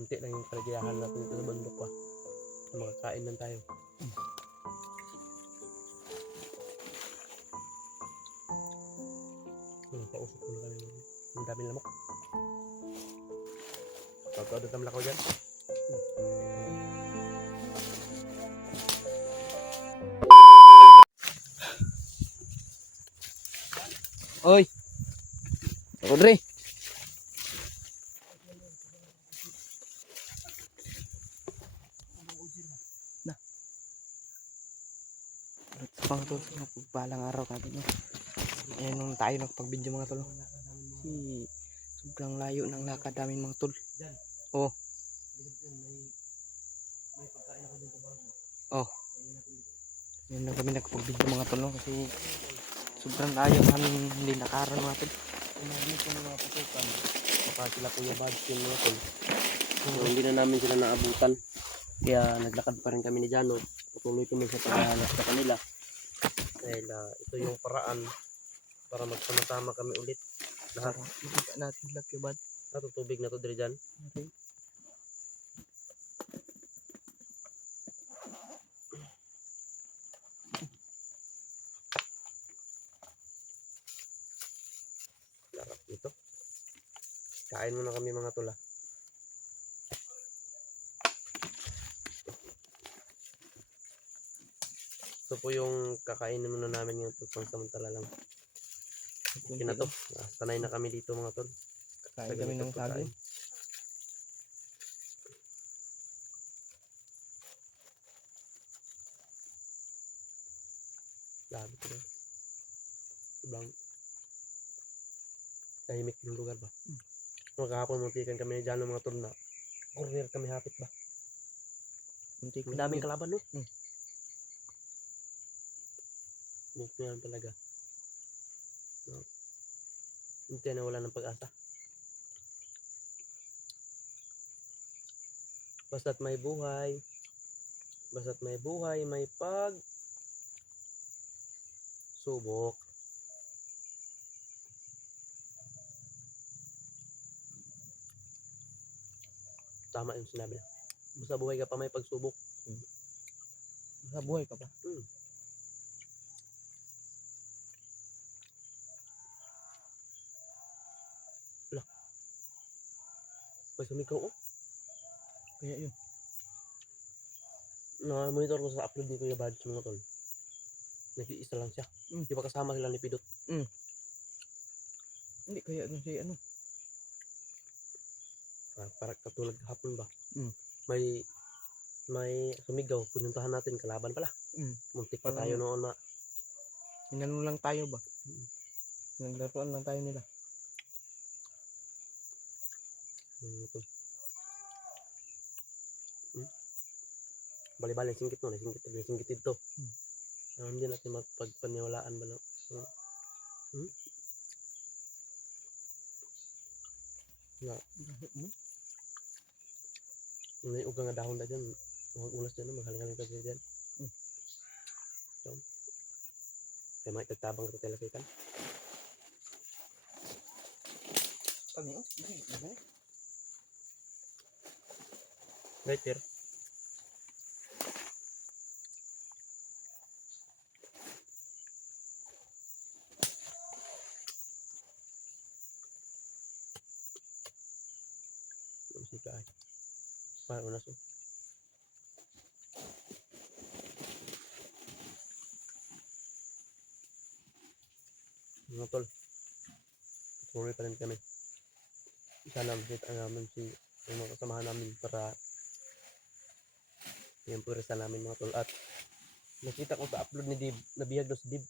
Kaunti lang yung kaligayahan natin dito sa bundok pa. Makakain lang tayo. Pausok ko na kami. Ang daming lamok. Pagkaudot ang lakaw dyan. Oy. Rodri. Na. Pang tol, pagpalang araw natin no. Ayan nung tayo nagpag-video mga tol. Si sobrang layo ng lakad namin mga tol. Oh. Oh. Yan lang kami nagpag-video mga tol no kasi sobrang layo namin hindi nakaroon mga tol. Umabi ko mga pasukan. Baka sila Kuya Bads yung mga tol. So, hindi na namin sila naabutan. Kaya naglakad pa rin kami ni Jano. Patuloy kami sa paghahanap sa kanila. Dahil ito yung paraan para magsama-sama kami ulit. Lahat. Makita natin sila Kuya Bads. Natutubig na to diri dyan. Okay. Larap ito. Kain muna kami mga tula. Ito po yung kakainin muna namin yung pagpangsamantala lang. Okay na to. Sanay na kami dito mga tol. Kain kami ng saging. Lahat ito. Sobrang tahimik yung lugar ba? Magkahapon muntikan kami ni Jano mga tol na corner kami hapit ba? Ang daming kalaban no? Munti yan talaga. No. Hindi na wala ng pag-asa. Basta't may buhay, may pag subok. Tama yung sinabi na. Basta buhay ka pa may pagsubok. Basta buhay ka pa. Wala. May sumigaw oh. Kaya yun. Na-monitor ko sa upload ni Kuya Bads mga tol. Nag-iisa lang siya. Di ba kasama sila ni Pidot? Hindi kaya dun si ano. Para katulad hapon ba? May sumigaw. Pinuntahan natin kalaban pala. Muntik pa tayo noon na. Inano lang tayo ba? Naglaruan lang tayo nila. Bali-bali singkit no, singkit dito. Hindi natin magpagpaniwalaan ba no? Nga. May ugang nga dahon na dyan. Ulas dyan, maghaling-haling ka dyan. So, kaya may tagtabang ka talakitan. Right here. Musika ay. Parang unas oh. Mga tol. Patuloy pa rin kami. Sana makita namin yung mga kasamahan namin para yung purisa namin mga tol. At nakita ko sa upload ni Dib, nabihag daw si Dib.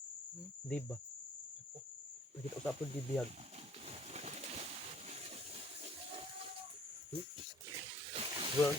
Dib ba? Nakita ko sa upload ni Bihag. Well.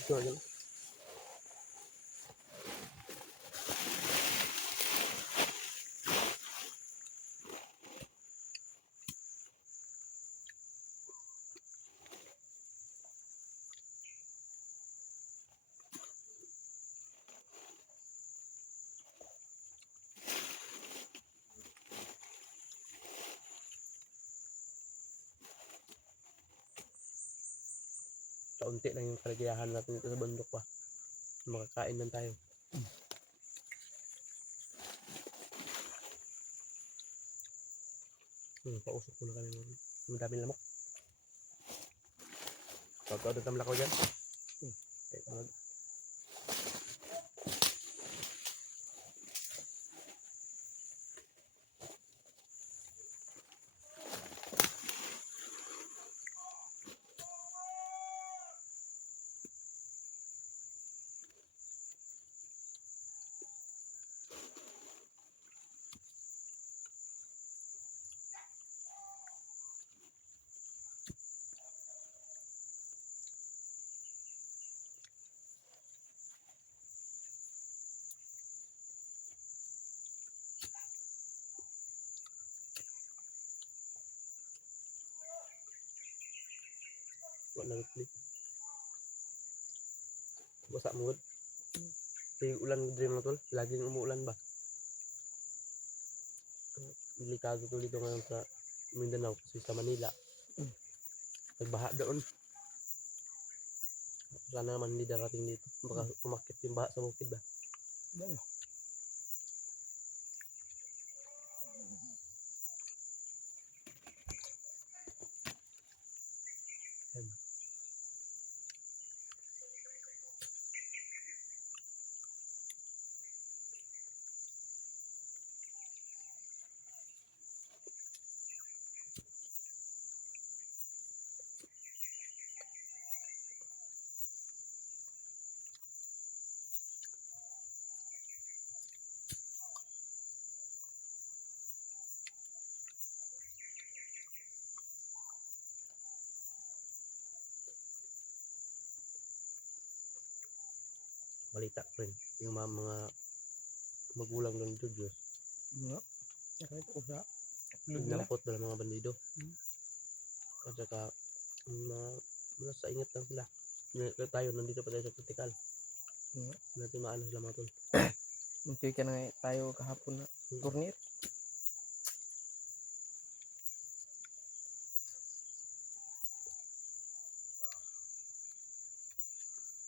kaunti lang yung kaligayahan natin dito sa bundok pa. Makakain lang tayo. Pausok ko na kami. Madaming lamok. Pagkaudo tam lakaw dyan. Okay, wala na clip. Basa mo. Kasi ulan din mo tol. Laging umuulan ba? Delikado to dito ngayon sa Mindanao kasi sa Manila. Nagbaha doon. Sana naman hindi darating dito. Baka umakit yung baha sa bukid ba? Balita ko rin yung mga magulang ng Diyos. Nakita ko sa Nampot ba ng mga bandido? At saka nasa ingat lang sila. Tayo nandito pa tayo sa critical. Natin maano sila mga tol. Munti ka na tayo kahapon na turnir.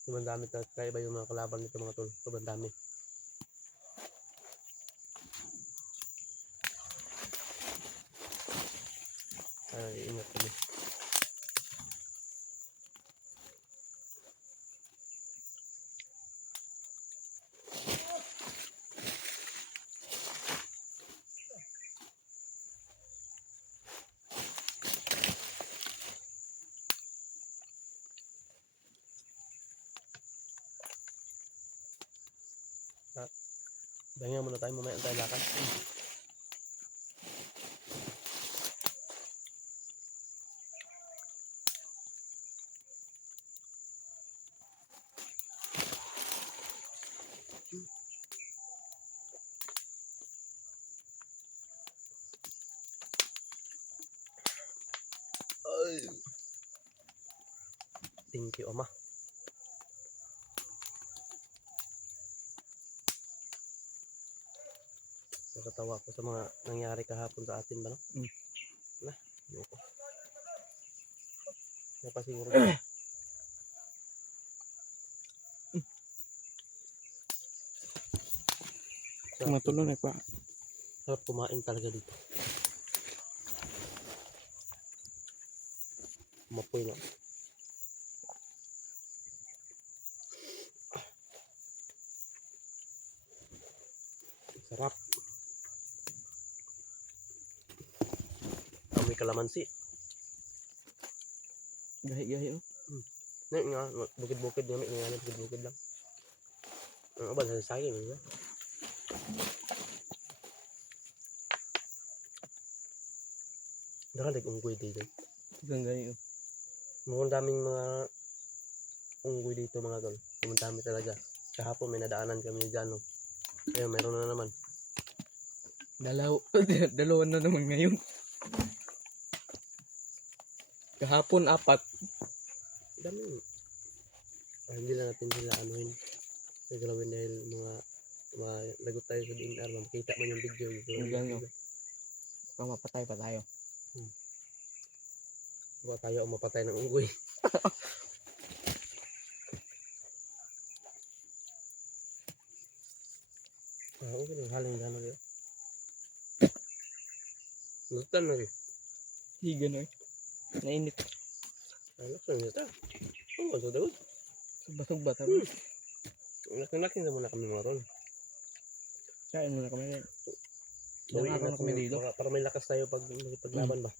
Sobrang dami kaya ba yung mga kalaban nito mga tol? Sobrang dami. Ay, ingat kami. Dahinga muna tayo, mamaya tayo lakad. Thank you, Ama. Nakatawa ko sa mga nangyari kahapon sa atin ba, no? Nah, ako. Napasiguro ko. Matulog na pa. Sarap kumain talaga dito. Mapoy na. Sarap. May kalamansi. Gahi-gahi oh. Nih nga, bukid-bukid nga, may bukid-bukid lang. Ang abal sa saging, nga. Nakalig unggoy dito. Gahi oh. Mukhang daming mga unggoy dito mga tol. Mukhang dami talaga. Kahapon may nadaanan kami dyan, no? Ayun, meron na naman. Dalawa na naman ngayon. Kahapon 4. Dami. Hindi lang natin sila anuhin. Nagalawin dahil mga lagot tayo sa DNR. Makita mo yung video. Ganyan. Baka mapatay pa tayo. Baka tayo ang mapatay ng unggoy. Ako ko haling gano'n yun. Lutan na rin. Higa na eh. Nainit. Anak na nito. Ang baso daw. Subba-subba sabi. Nakin na muna kami mga ron. Kain muna kami rin. Bawiin Dalawa na kami natin dito. para may lakas tayo pag magpaglaban ba.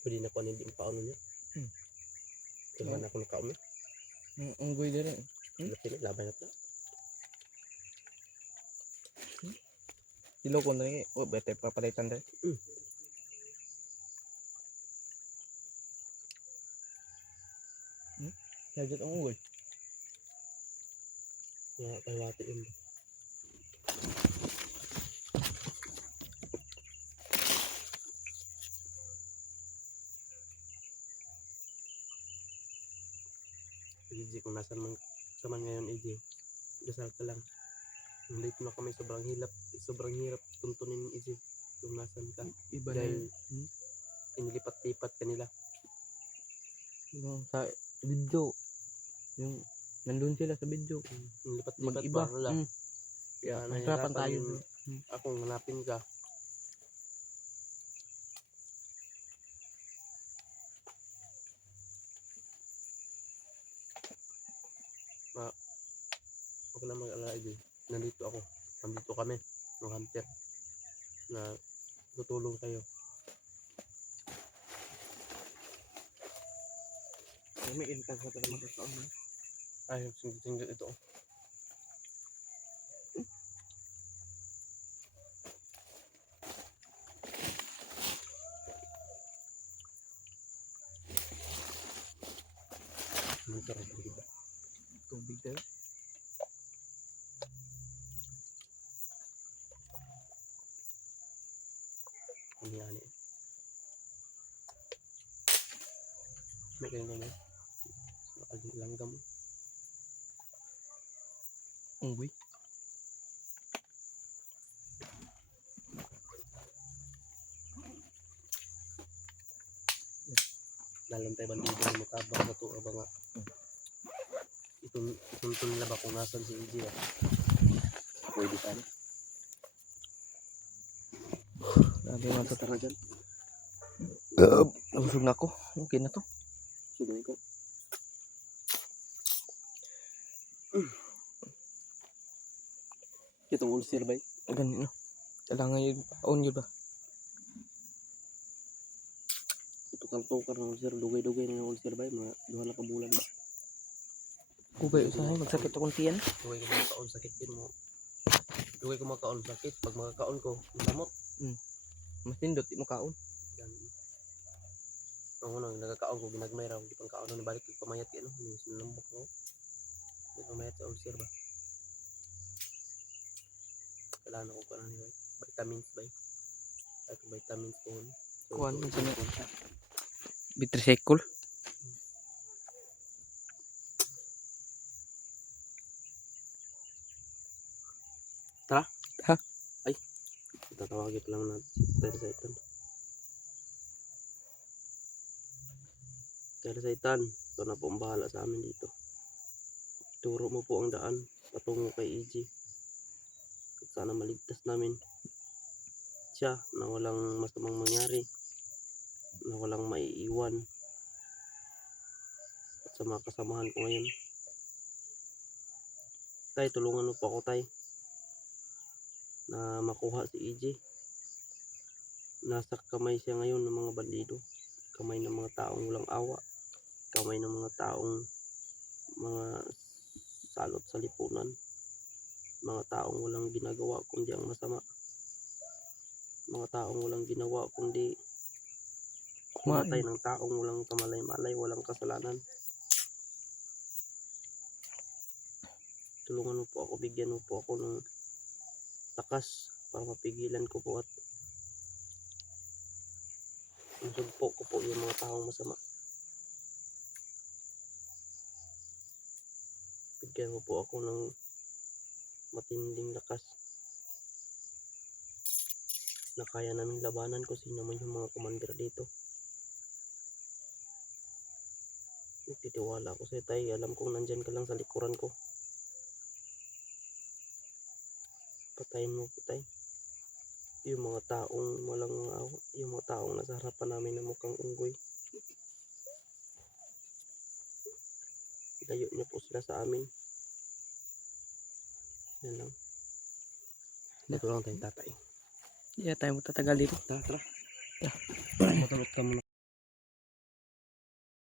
Pwede na ko hindi ang paano niya. Kaya na ako nakaumi. Ang unggoy na rin. Lapin na, laban na ito. Silo ko na rin. Oh, bete papalitan rin. Sajot ang unggoy. Nga kayo wati yun. EJ, kung nasan man kaman ngayon EJ, dasal ka lang. Nandito na kami, sobrang hirap tuntunin EJ kung nasan ka. Iba na Dahil yun. inilipat-lipat ka nila. Yung sa video. Yung nandun sila sa video. Inilipat-lipat Mag-iba. ba nila? Kaya Mahirapan tayo. akong hanapin ka. Huwag na mag-alala EJ. Nandito ako. Nandito kami. Ng hunter. Na tutulong kayo. May intag sa talaga makakaon. Ay, singgit ito. Dito rin, dito. Tubig daw. Ano yan eh. May kayo naman. Langgam. Unggoy. Lalantay bandido ng matabang na to ba nga. Ituntun nila ba kung nasan si EJ ba? Pwede ka na. Dati nga Basta na dyan. Nabusog na ako. Okay na to. Sudoy ko. Itong ulcer ba? Ganun na. Kailangan yun. On yun ba? Tukar-tukar ng ulcer. Dugay-dugay na ng ulcer ba? Mga 2 na kabulan ba? Kugay usahay. Magsakit akong tiyan. Dugay ko makaon sakit din mo. Dugay ko makaon sakit. Pag makakaon ko, masamot. Mas tindot. Di mo kaon. Yan. Ang unang nagkakaon ko, ginagmay raw. Di pang kaon na balik. Pamayat yan. Sinulambok ko. Di pamayat sa ulcer ba? Kailangan ako kung ano vitamins ba? At vitamins po. Kuhan mo sa mga. Bitricycle. Tara. Ha? Ay. Tatawagin pa lang natin. Teresaitan. Teresaitan. Ito na po ang bahala sa amin dito. Turo mo po ang daan. Patungo kay EJ. At sana maligtas namin siya na walang masamang mangyari. Na walang maiiwan. At sa mga kasamahan ko ngayon. Tay, tulungan mo po ako tay. Na makuha si EJ. Nasa kamay siya ngayon ng mga bandido. Kamay ng mga taong walang awa. Kamay ng mga taong mga salot sa lipunan. Mga taong walang ginagawa kundi ang masama. Mga taong walang ginawa kundi kumatay ng taong walang kamalay-malay, walang kasalanan. Tulungan mo po ako, bigyan mo po ako ng lakas para mapigilan ko po at masugpo ko po yung mga taong masama. Bigyan mo po ako ng matinding lakas na kaya naming labanan kung sino man yung mga commander dito. tiwala ako sa'yo tay. Alam kong nandyan ka lang sa likuran ko. Patayin mo po tay. Yung mga taong walang awa, yung mga taong nasa harapan namin na mukhang unggoy. Layo niyo po sila sa amin. Yan lang. Ito lang tayong tatay. Hindi na tayo magtatagal dito. Tara, tara. Matulot ka muna.